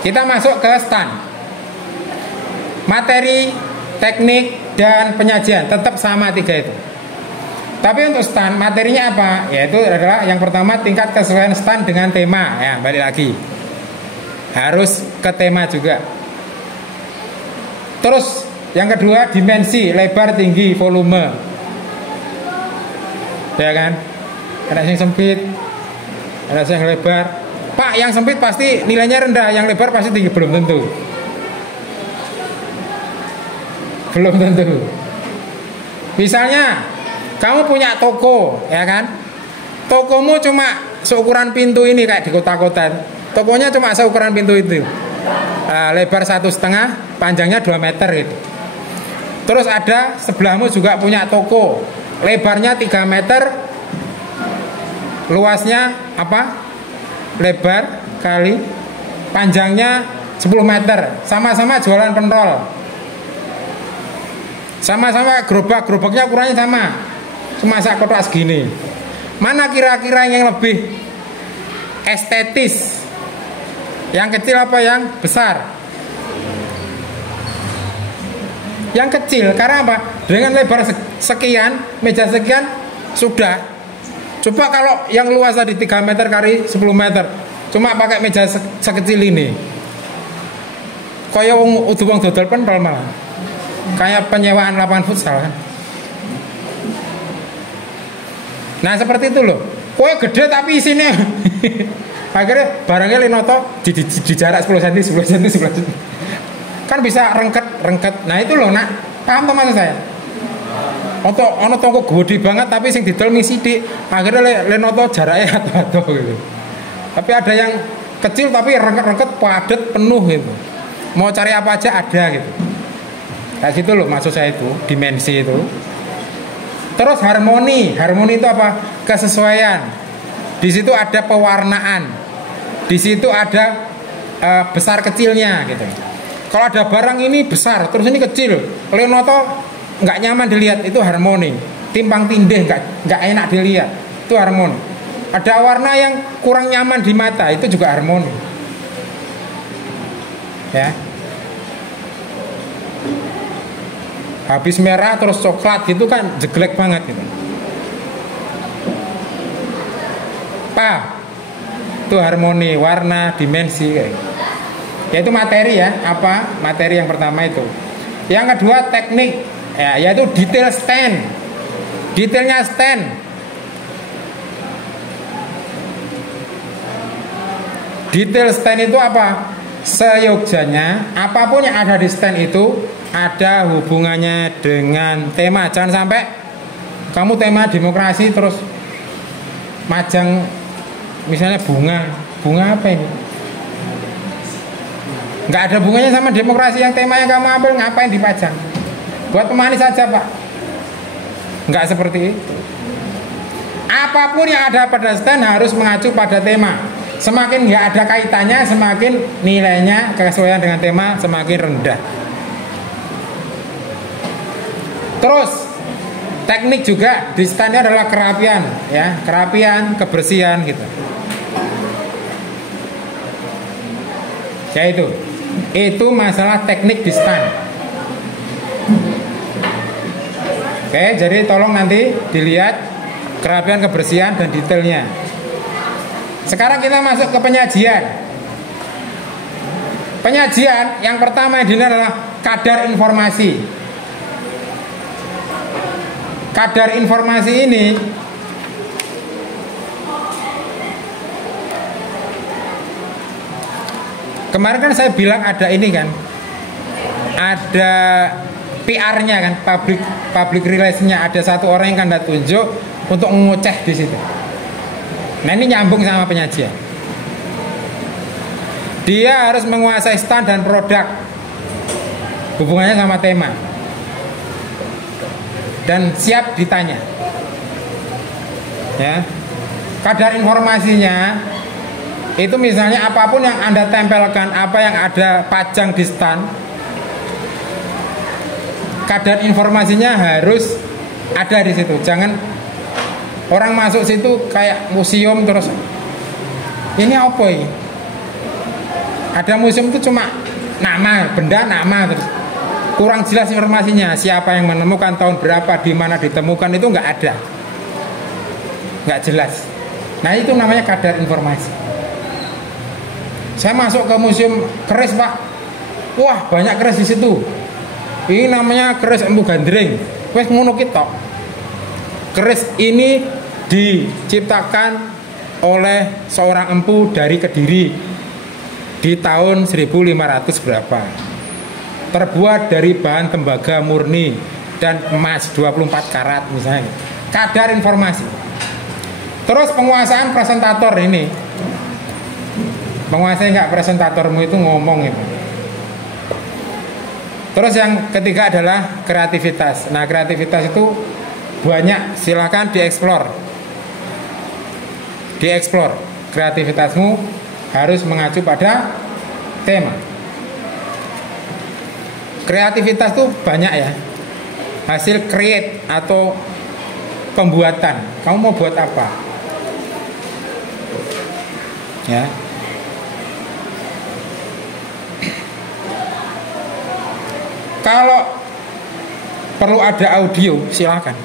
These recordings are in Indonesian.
Kita masuk ke stand. Materi, teknik, dan penyajian tetap sama 3 itu. Tapi untuk stand, materinya apa? Yaitu adalah yang pertama tingkat kesesuaian stand dengan tema. Ya, balik lagi. Harus ke tema juga. Terus yang kedua dimensi, lebar, tinggi, volume. Ya kan? Ada yang sempit, ada yang lebar. Pak, yang sempit pasti nilainya rendah, yang lebar pasti tinggi. Belum tentu. Belum tentu. Misalnya kamu punya toko, ya kan? Tokomu cuma seukuran pintu ini kayak di kota-kota. Tokonya cuma seukuran pintu itu. Lebar 1,5, panjangnya 2 meter gitu. Terus ada sebelahmu juga punya toko, lebarnya 3 meter, luasnya apa? Lebar kali panjangnya 10 meter. Sama-sama jualan pentol. Sama-sama gerobak-gerobaknya ukurannya sama. Cuma sak kotak segini. Mana kira-kira yang lebih estetis? Yang kecil apa yang besar? Yang kecil, karena apa? Dengan lebar sekian, meja sekian, sudah. Coba kalau yang luas tadi 3 meter kali 10 meter, cuma pakai meja sekecil ini, kayak wong dodol pentol malah. Kayak penyewaan lapangan futsal kan. Nah seperti itu loh. Kue gede tapi isinya akhirnya barangnya linoto di jarak 10 cm, 10 cm, 10 cm. Kan bisa rengket. Nah itu loh nak, paham tuh maksud saya? Ono tongko gede banget tapi sing didol ming sithik, akhirnya lenoto jaraknya ado-ado gitu. Tapi ada yang kecil tapi rengket padat penuh gitu. Mau cari apa aja ada gitu. Kayak gitu loh maksud saya itu, dimensi itu. Terus harmoni itu apa? Kesesuaian. Di situ ada pewarnaan. Di situ ada besar kecilnya gitu. Kalau ada barang ini besar, terus ini kecil, lenoto nggak nyaman dilihat, itu harmoni. Timpang tindih nggak enak dilihat, itu harmoni. Ada warna yang kurang nyaman di mata, itu juga harmoni. Ya. Habis merah terus coklat gitu kan jelek banget gitu. Itu harmoni, warna, dimensi kayak gitu. Yaitu materi ya, apa? Materi yang pertama itu. Yang kedua teknik, ya, yaitu detail stand. Detailnya stand. Detail stand itu apa? Seyogjanya apapun yang ada di stand itu ada hubungannya dengan tema. Jangan sampai kamu tema demokrasi terus majang misalnya bunga apa ini? Nggak ada hubungannya sama demokrasi. Yang tema yang kamu ambil ngapain dipajang? Buat pemanis saja pak. Nggak seperti itu. Apapun yang ada pada stand harus mengacu pada tema. Semakin nggak ada kaitannya, semakin nilainya kesesuaian dengan tema semakin rendah. Terus teknik juga di standnya adalah kerapian, ya, kerapian, kebersihan gitu. Ya itu masalah teknik di stand. Oke, jadi tolong nanti dilihat kerapian, kebersihan dan detailnya. Sekarang kita masuk ke penyajian. Penyajian yang pertama yang dilihat adalah kadar informasi. Kadar informasi ini kemarin kan saya bilang ada ini kan, ada PR-nya kan, public relation-nya, ada satu orang yang kan tunjuk untuk ngoceh di situ. Nah ini nyambung sama penyajian. Dia harus menguasai stand dan produk, hubungannya sama tema, dan siap ditanya. Ya, kadar informasinya itu misalnya apapun yang Anda tempelkan, apa yang ada pajang di stand, kadar informasinya harus ada di situ. Jangan orang masuk situ kayak museum terus ini apa ini? Ada museum itu cuma nama, benda nama terus. Kurang jelas informasinya, siapa yang menemukan, tahun berapa, di mana ditemukan, itu nggak ada. Nggak jelas. Nah itu namanya kadar informasi. Saya masuk ke museum keris, Pak. Wah, banyak keris di situ. Ini namanya keris Empu Gandring. Wes ngono kita. Keris ini diciptakan oleh seorang empu dari Kediri di tahun 1500 berapa. Terbuat dari bahan tembaga murni dan emas 24 karat misalnya. Kadar informasi. Terus penguasaan presentator ini. Menguasai nggak presentatormu itu ngomong itu. Terus yang ketiga adalah kreativitas. Nah, kreativitas itu banyak, silakan dieksplor. Dieksplor. Kreativitasmu harus mengacu pada tema. Kreativitas itu banyak ya. Hasil create atau pembuatan. Kamu mau buat apa? Ya. Kalau perlu ada audio, silakan.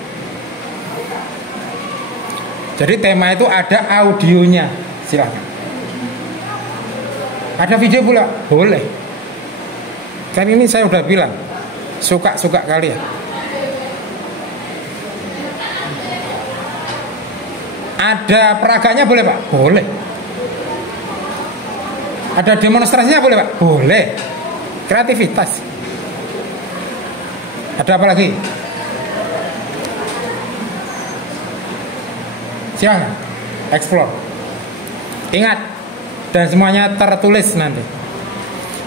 Jadi tema itu ada audionya, silakan. Ada video pula, boleh. Kan ini saya udah bilang, suka-suka kalian. Ada peraganya boleh, Pak? Boleh. Ada demonstrasinya boleh, Pak? Boleh. Kreativitas. Ada apa lagi? Silakan explore. Ingat, dan semuanya tertulis nanti.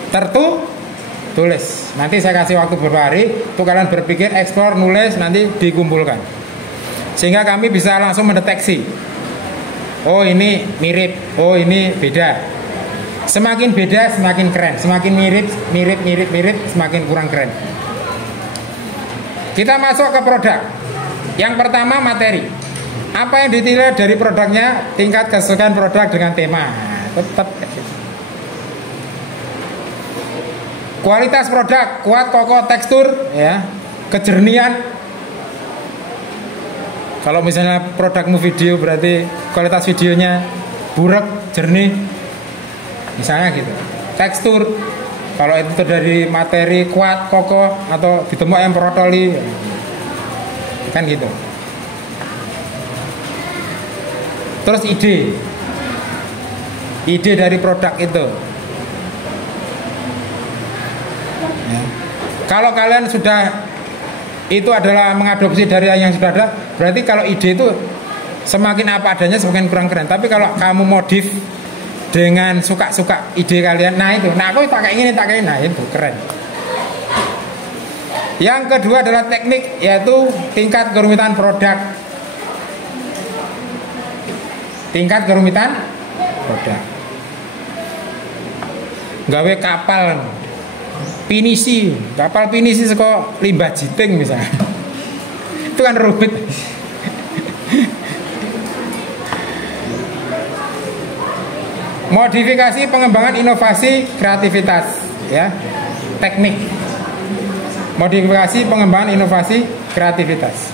Tertulis. Nanti saya kasih waktu beberapa hari untuk kalian berpikir, explore, nulis, nanti dikumpulkan. Sehingga kami bisa langsung mendeteksi. Oh ini mirip, oh ini beda. Semakin beda semakin keren, semakin mirip, semakin kurang keren. Kita masuk ke produk. Yang pertama materi. Apa yang dinilai dari produknya? Tingkat kesukaan produk dengan tema. Tetap. Kualitas produk, kuat, kokoh, tekstur, ya, kejernihan. Kalau misalnya produkmu video berarti kualitas videonya burak, jernih. Misalnya gitu. Tekstur. Kalau itu dari materi kuat, kokoh, atau ditembak yang protoli, kan gitu. Terus ide dari produk itu. Ya. Kalau kalian sudah itu adalah mengadopsi dari yang sudah ada, berarti kalau ide itu semakin apa adanya semakin kurang keren. Tapi kalau kamu modif dengan suka-suka ide kalian, nah itu, nah aku tak kayak gini, tak kayak, nah itu keren. Yang kedua adalah teknik, yaitu tingkat kerumitan produk. Tingkat kerumitan produk. Gawe kapal pinisi saka limbah jiting misalnya. Itu kan rumit. Modifikasi, pengembangan, inovasi, kreativitas, ya, teknik. Modifikasi, pengembangan, inovasi, kreativitas.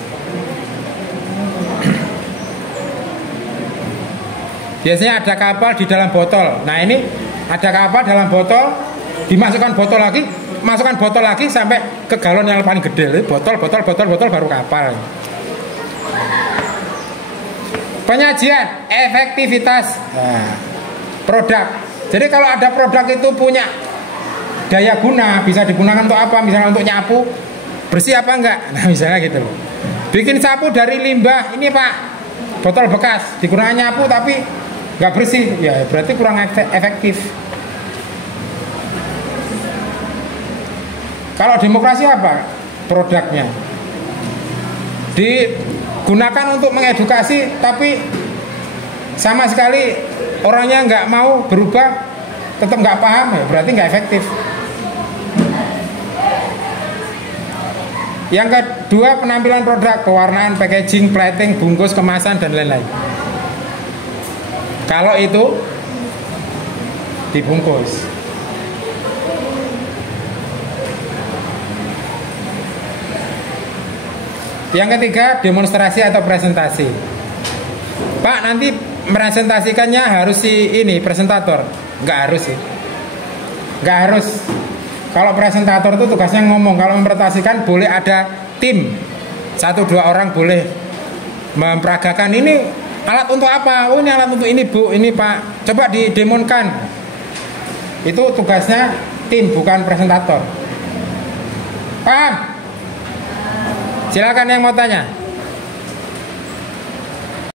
Biasanya ada kapal di dalam botol. Nah ini ada kapal dalam botol, dimasukkan botol lagi, masukkan botol lagi sampai ke galon yang paling gede. Botol baru kapal. Penyajian, efektivitas. Nah, produk. Jadi kalau ada produk itu punya daya guna, bisa digunakan untuk apa? Misalnya untuk nyapu, bersih apa enggak? Nah misalnya gitu. Bikin sapu dari limbah, ini Pak, botol bekas, digunakan nyapu tapi nggak bersih, ya berarti kurang efektif. Kalau demokrasi apa? Produknya digunakan untuk mengedukasi, tapi sama sekali orangnya nggak mau berubah, tetap nggak paham, ya berarti nggak efektif. Yang kedua, penampilan produk, pewarnaan, packaging, plating, bungkus, kemasan, dan lain-lain. Kalau itu dibungkus, Yang ketiga, demonstrasi atau presentasi. Pak, nanti presentasikannya harus si ini presentator. Nggak harus sih. Nggak harus. Kalau presentator itu tugasnya ngomong. Kalau mempresentasikan boleh ada tim. 1-2 orang boleh memperagakan ini alat untuk apa? Oh, ini alat untuk ini, Bu. Ini, Pak. Coba didemonkan. Itu tugasnya tim, bukan presentator. Paham? Silakan yang mau tanya.